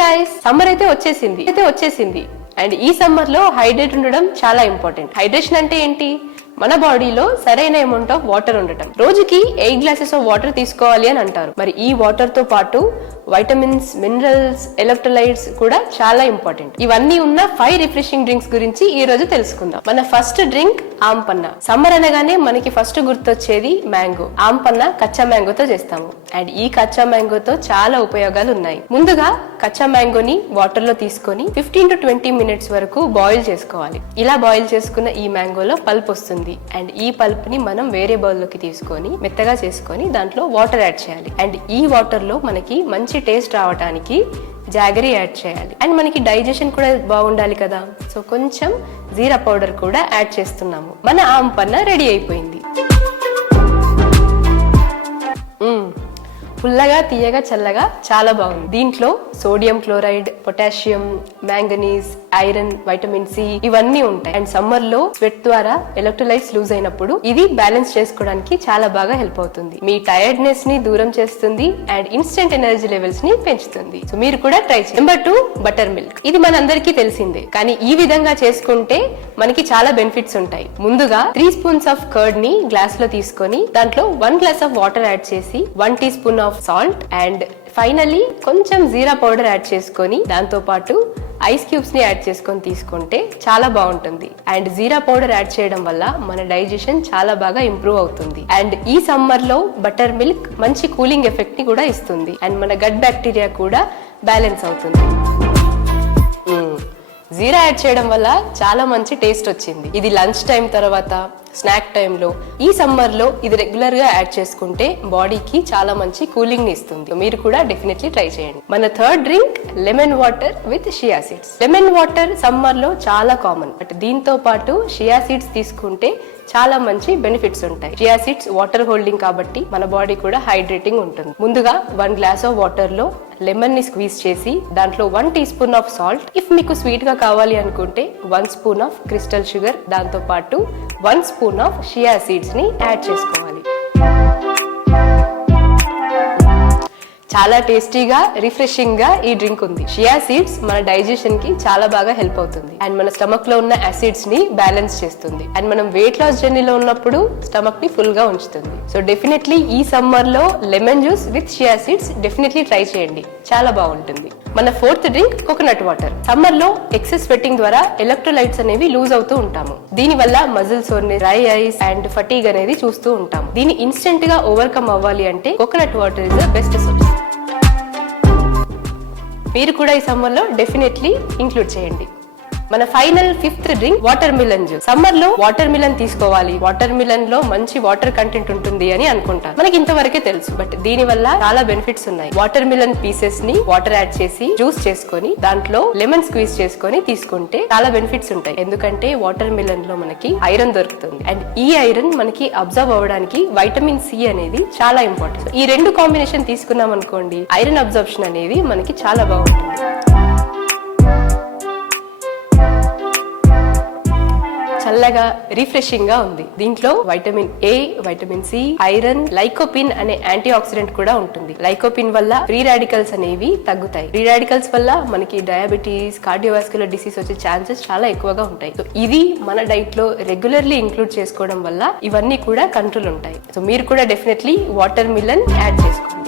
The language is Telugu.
గైస్, సమ్మర్ అయితే వచ్చేసింది అండ్ ఈ సమ్మర్ లో హైడ్రేట్ ఉండడం చాలా ఇంపార్టెంట్. హైడ్రేషన్ అంటే ఏంటి? మన బాడీలో సరైన అమౌంట్ ఆఫ్ వాటర్ ఉండటం. రోజుకి 8 గ్లాసెస్ ఆఫ్ వాటర్ తీసుకోవాలి అని అంటారు. మరి ఈ వాటర్ తో పాటు వైటమిన్స్, మినరల్స్, ఎలక్ట్రోలైట్స్ కూడా చాలా ఇంపార్టెంట్. ఇవన్నీ ఉన్న 5 రిఫ్రెషింగ్ డ్రింక్స్ గురించి ఈ రోజు తెలుసుకుందాం. మన ఫస్ట్ డ్రింక్ ఆంపన్న. సమ్మర్ అనగానే మనకి ఫస్ట్ గుర్తొచ్చేది మ్యాంగో. ఆంపన్న కచ్చా మ్యాంగోతో చేస్తాము అండ్ ఈ కచ్చా మ్యాంగోతో చాలా ఉపయోగాలు ఉన్నాయి. ముందుగా కచ్చా మ్యాంగోని వాటర్ లో తీసుకొని 15 to 20 మినిట్స్ వరకు బాయిల్ చేసుకోవాలి. ఇలా బాయిల్ చేసుకున్న ఈ మ్యాంగోలో పల్ప్ వస్తుంది అండ్ ఈ పల్ప్ ని మనం వేరే బౌల్ లోకి తీసుకొని మెత్తగా చేసుకొని దాంట్లో వాటర్ యాడ్ చేయాలి. అండ్ ఈ వాటర్ లో మనకి మంచి టేస్ట్ రావడానికి జాగరీ యాడ్ చేయాలి. అండ్ మనకి డైజెషన్ కూడా బాగుండాలి కదా, సో కొంచెం జీరా పౌడర్ కూడా యాడ్ చేస్తున్నాము. మన ఆంపన్న రెడీ అయిపోయింది. పుల్లగా, తీయగా, చల్లగా చాలా బాగుంది. దీంట్లో sodium chloride, potassium, manganese, iron, vitamin C ఇవన్నీ ఉంటాయి. అండ్ సమ్మర్ లో స్వెట్ ద్వారా ఎలక్ట్రోలైట్స్ లూజ్ అయినప్పుడు ఇది బ్యాలెన్స్ చేసుకోవడానికి చాలా బాగా హెల్ప్ అవుతుంది. మీ టైర్డ్నెస్ ని దూరం చేస్తుంది అండ్ ఇన్స్టెంట్ ఎనర్జీ లెవెల్స్ ని పెంచుతుంది. సో మీరు కూడా ట్రై చేయండి. Number 2, butter milk. ఇది మనందరికీ తెలిసిందే, కానీ ఈ విధంగా చేసుకుంటే మనకి చాలా బెనిఫిట్స్ ఉంటాయి. ముందుగా 3 స్పూన్స్ ఆఫ్ కర్డ్ ని గ్లాస్ లో తీసుకొని దాంట్లో 1 గ్లాస్ ఆఫ్ వాటర్ యాడ్ చేసి 1 teaspoon of salt and finally కొంచెం జీరా పౌడర్ యాడ్ చేసుకొని దాంతో పాటు ఐస్ క్యూబ్స్ ని యాడ్ చేసుకొని తీసుకుంటే చాలా బాగుంటుంది. అండ్ జీరా పౌడర్ యాడ్ చేయడం వల్ల మన డైజెషన్ చాలా బాగా ఇంప్రూవ్ అవుతుంది. అండ్ ఈ సమ్మర్ లో బటర్ మిల్క్ మంచి కూలింగ్ ఎఫెక్ట్ ని కూడా ఇస్తుంది అండ్ మన గట్ బ్యాక్టీరియా కూడా బ్యాలెన్స్ అవుతుంది. జీరా యాడ్ చేయడం వల్ల చాలా మంచి టేస్ట్ వచ్చింది. ఇది లంచ్ టైం తర్వాత, స్నాక్ టైంలో, ఈ సమ్మర్ లో ఇది రెగ్యులర్ గా యాడ్ చేసుకుంటే బాడీకి చాలా మంచి కూలింగ్ ని ఇస్తుంది. మీరు కూడా డెఫినెట్లీ ట్రై చేయండి. మన third drink lemon water with Shia seeds. Lemon water summer లో చాలా కామన్, బట్ దీంతో పాటు షియా సీడ్స్ తీసుకుంటే చాలా మంచి బెనిఫిట్స్ ఉంటాయి. షియా సీడ్స్ వాటర్ హోల్డింగ్ కాబట్టి మన బాడీ కూడా హైడ్రేటింగ్ ఉంటుంది. ముందుగా 1 గ్లాస్ ఆఫ్ వాటర్ లో లెమన్ ని స్క్వీజ్ చేసి దాంట్లో 1 teaspoon of salt, if మీకు స్వీట్ గా కావాలి అనుకుంటే 1 స్పూన్ ఆఫ్ క్రిస్టల్ షుగర్, దాంతో పాటు 1 స్పూన్ ఆఫ్ షియా సీడ్స్ ని యాడ్ చేసుకోవాలి. చాలా టేస్టీగా, రిఫ్రెషింగ్ గా ఈ డ్రింక్ ఉంది. షియా సీడ్స్ మన డైజెషన్ కి చాలా బాగా హెల్ప్ అవుతుంది అండ్ మన స్టమక్ లో ఉన్న యాసిడ్స్ ని బ్యాలెన్స్ చేస్తుంది అండ్ మనం వెయిట్ లాస్ జర్నీలో ఉన్నప్పుడు స్టమక్ ని ఫుల్ గా ఉంచుతుంది. సో డెఫినెట్లీ ఈ సమ్మర్ లో lemon juice with Shia seeds definitely try చేయండి, చాలా బాగుంటుంది. మన fourth drink coconut water. Summer లో ఎక్సెస్ స్వెట్టింగ్ ద్వారా ఎలక్ట్రోలైట్స్ అనేవి లూజ్ అవుతూ ఉంటాము. దీని వల్ల muscle soreness, dry ice and fatigue అనేది చూస్తూ ఉంటాము. దీన్ని ఇన్స్టెంట్ గా ఓవర్కమ్ అవ్వాలి అంటే coconut water is the best solution. మీరు కూడా ఈ సమ్మర్ లో డెఫినెట్లీ ఇంక్లూడ్ చేయండి. మన final 5th drink water melon juice. Summer లో వాటర్ మిలన్ తీసుకోవాలి, వాటర్ మిలన్ లో మంచి వాటర్ కంటెంట్ ఉంటుంది అని అనుకుంటారు. మనకి ఇంతవరకే తెలుసు, బట్ దీని వల్ల చాలా బెనిఫిట్స్ ఉన్నాయి. వాటర్ మిలన్ పీసెస్ ని వాటర్ యాడ్ చేసి జ్యూస్ చేసుకొని దాంట్లో లెమన్ స్క్వీజ్ చేసుకొని తీసుకుంటే చాలా బెనిఫిట్స్ ఉంటాయి. ఎందుకంటే వాటర్ మిలన్ లో మనకి ఐరన్ దొరుకుతుంది అండ్ ఈ ఐరన్ మనకి అబ్జర్వ్ అవ్వడానికి వైటమిన్ సి అనేది చాలా ఇంపార్టెంట్. ఈ 2 కాంబినేషన్ తీసుకున్నాం అనుకోండి, ఐరన్ అబ్జర్ప్షన్ అనేది మనకి చాలా బాగుంటుంది. చల్లగా, రిఫ్రెషింగ్ గా ఉంది. దీంట్లో vitamin A, vitamin C, iron, lycopene అనే యాంటీ ఆక్సిడెంట్ కూడా ఉంటుంది. లైకోపిన్ వల్ల ఫ్రీ రాడికల్స్ అనేవి తగ్గుతాయి. ఫ్రీ రాడికల్స్ వల్ల మనకి డయాబెటీస్, కార్డియోవాస్కులర్ డిసీజ్ వచ్చే ఛాన్సెస్ చాలా ఎక్కువగా ఉంటాయి. సో ఇది మన డైట్ లో రెగ్యులర్లీ ఇంక్లూడ్ చేసుకోవడం వల్ల ఇవన్నీ కూడా కంట్రోల్ ఉంటాయి. సో మీరు కూడా డెఫినెట్లీ వాటర్ మిలన్ యాడ్ చేసుకోండి.